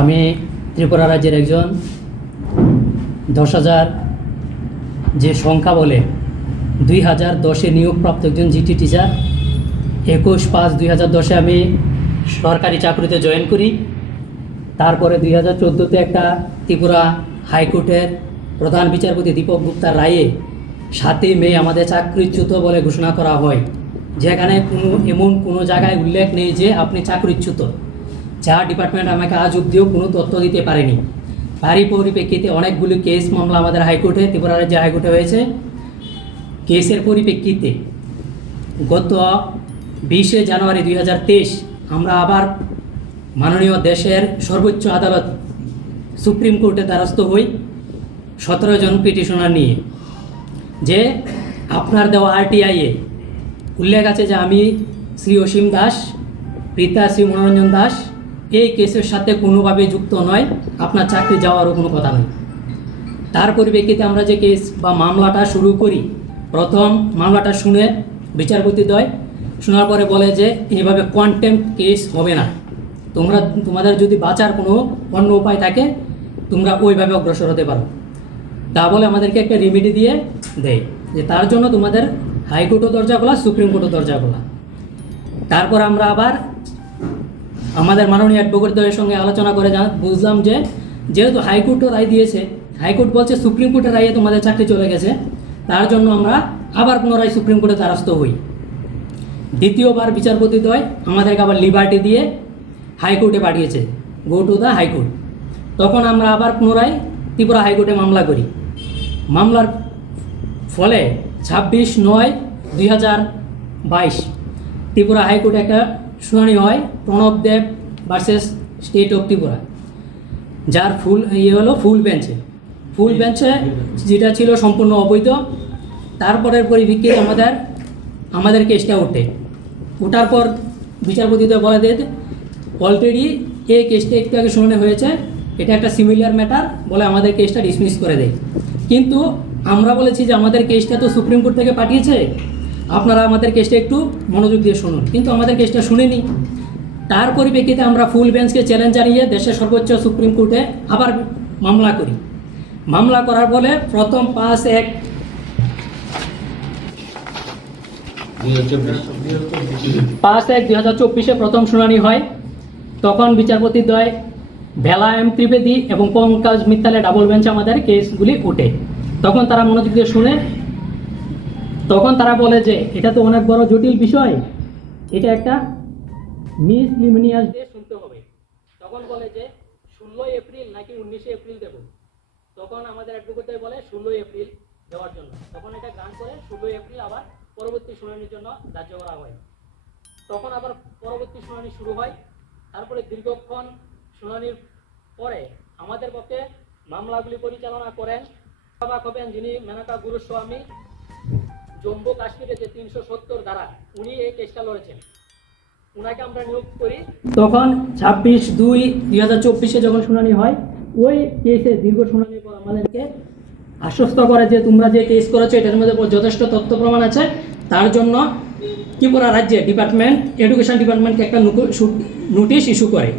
আমি ত্রিপুরা রাজ্যের একজন 10,000 যে সংখ্যা বলে 2010-এ নিয়োগপ্রাপ্ত একজন জিটি টিচার। 21/5/2010-এ আমি সরকারি চাকরিতে জয়েন করি। তারপরে 2014-তে একটা ত্রিপুরা হাইকোর্টের প্রধান বিচারপতি দীপক গুপ্তার রায়ে 7ই মে আমাদের চাকরিচ্যুত বলে ঘোষণা করা হয়, যেখানে এমন কোনো জায়গায় উল্লেখ নেই যে আপনি চাকরিচ্যুত, যা ডিপার্টমেন্ট আমাকে আজ অবধিও কোনো তথ্য দিতে পারেনি। তারই পরিপ্রেক্ষিতে অনেকগুলি কেস মামলা আমাদের হাইকোর্টে, ত্রিপুরা রাজ্যের হাইকোর্টে হয়েছে। কেসের পরিপ্রেক্ষিতে গত 20শে জানুয়ারি 2023 আমরা আবার মাননীয় দেশের সর্বোচ্চ আদালত সুপ্রিম কোর্টে দ্বারস্থ হই 17 জন পিটিশনার নিয়ে, যে আপনার দেওয়া আরটিআইয়ে উল্লেখ আছে যে আমি শ্রী অসীম দাস, পিতা শ্রী মনোরঞ্জন দাস এই কেসের সাথে কোনোভাবে যুক্ত নয়, আপনার চাকরি যাওয়ারও কোনো কথা নয়। তার পরিপ্রেক্ষিতে আমরা যে কেস বা মামলাটা শুরু করি, প্রথম মামলাটা শুনে বিচারপতিদ্বয় শোনার পরে বলে যে এইভাবে কন্টেম্প্ট কেস হবে না, তোমাদের যদি বাঁচার কোনো অন্য উপায় থাকে তোমরা ওইভাবে অগ্রসর হতে পারো। তা বলে আমাদেরকে একটা রেমেডি দিয়ে দেয় যে তার জন্য তোমাদের হাইকোর্টও দরজা খোলা, সুপ্রিম কোর্টও দরজা খোলা। তারপর আমরা আবার আমাদের মাননীয় অ্যাডভোকেটদের সঙ্গে আলোচনা করে বুঝলাম যে যেহেতু হাইকোর্টও রায় দিয়েছে, হাইকোর্ট বলছে সুপ্রিম কোর্টের রায়ে তোমাদের চাকরি চলে গেছে, তার জন্য আমরা আবার পুনরায় সুপ্রিম কোর্টে দ্বারস্থ হই। দ্বিতীয়বার বিচারপতিদ্বয় আমাদেরকে আবার লিবার্টি দিয়ে হাইকোর্টে পাঠিয়েছে, গো টু দ্য হাইকোর্ট। তখন আমরা আবার পুনরায় ত্রিপুরা হাইকোর্টে মামলা করি। মামলার ফলে 26/9/2022 ত্রিপুরা হাইকোর্টে একটা শুনানি হয়, প্রণব দেব ভার্সেস স্টেট অফ ত্রিপুরা, যার ফুল বেঞ্চে যেটা ছিল সম্পূর্ণ অবৈধ। তারপরের পরিপ্রেক্ষিতে আমাদের কেসটা ওঠার পর বিচারপতিদের বলে দেয় অলরেডি এই কেসটা একটু আগে শুনানি হয়েছে, এটা একটা সিমিলার ম্যাটার বলে আমাদের কেসটা ডিসমিস করে দেয়। কিন্তু আমরা বলেছি যে আমাদের কেসটা তো সুপ্রিম কোর্ট থেকে পাঠিয়েছে, আপনারা আমাদের কেসটা একটু মনোযোগ দিয়ে শুনুন, কিন্তু আমাদের কেসটা শুনেনি। তার পরিপ্রেক্ষিতে আমরা ফুল বেঞ্চকে চ্যালেঞ্জ জানিয়ে দেশের সর্বোচ্চ সুপ্রিম কোর্টে আবার মামলা করি। মামলা করার ফলে প্রথম 5/1/2024 প্রথম শুনানি হয়। তখন বিচারপতিদ্বয় ভেলা এম ত্রিবেদী এবং পঙ্কজ মিত্তালের ডাবল বেঞ্চে আমাদের কেসগুলি ওঠে। তখন তারা মনোযোগ দিয়ে শুনে, তখন তারা বলে যে এটা তো অনেক বড় জটিল বিষয়, এটা একটা মিসলিমিনিয়াস দিয়ে শুনতে হবে। তখন বলে যে 16 এপ্রিল নাকি 19 এপ্রিল দেব। তখন আমাদের অ্যাডভোকেট বলে 16 এপ্রিল দেওয়ার জন্য। তখন এটা গ্রান্ট করে 16 এপ্রিল আবার পরবর্তী শুনানির জন্য ধার্য করা হয়। তখন আবার পরবর্তী শুনানি শুরু হয়। তারপরে দীর্ঘক্ষণ শুনানির পরে আমাদের পক্ষে মামলাগুলি পরিচালনা করেন হবেন যিনি মেনকা গুরুস্বামী, জম্মু কাশ্মীরে যে 370 ধারা উনি এই কেসটা লড়েছেন, ওনাকে আমরা নিয়োগ করি। তখন 26/2/2024 যখন শুনানি হয়, ওই কেসে দীর্ঘ শুনানির পর আমাদেরকে আশ্বস্ত করে যে তোমরা যে কেস করেছো এটার মধ্যে যথেষ্ট তথ্য প্রমাণ আছে, তার জন্য ত্রিপুরা রাজ্যে এডুকেশন ডিপার্টমেন্টকে একটা নোটিশ ইস্যু করে।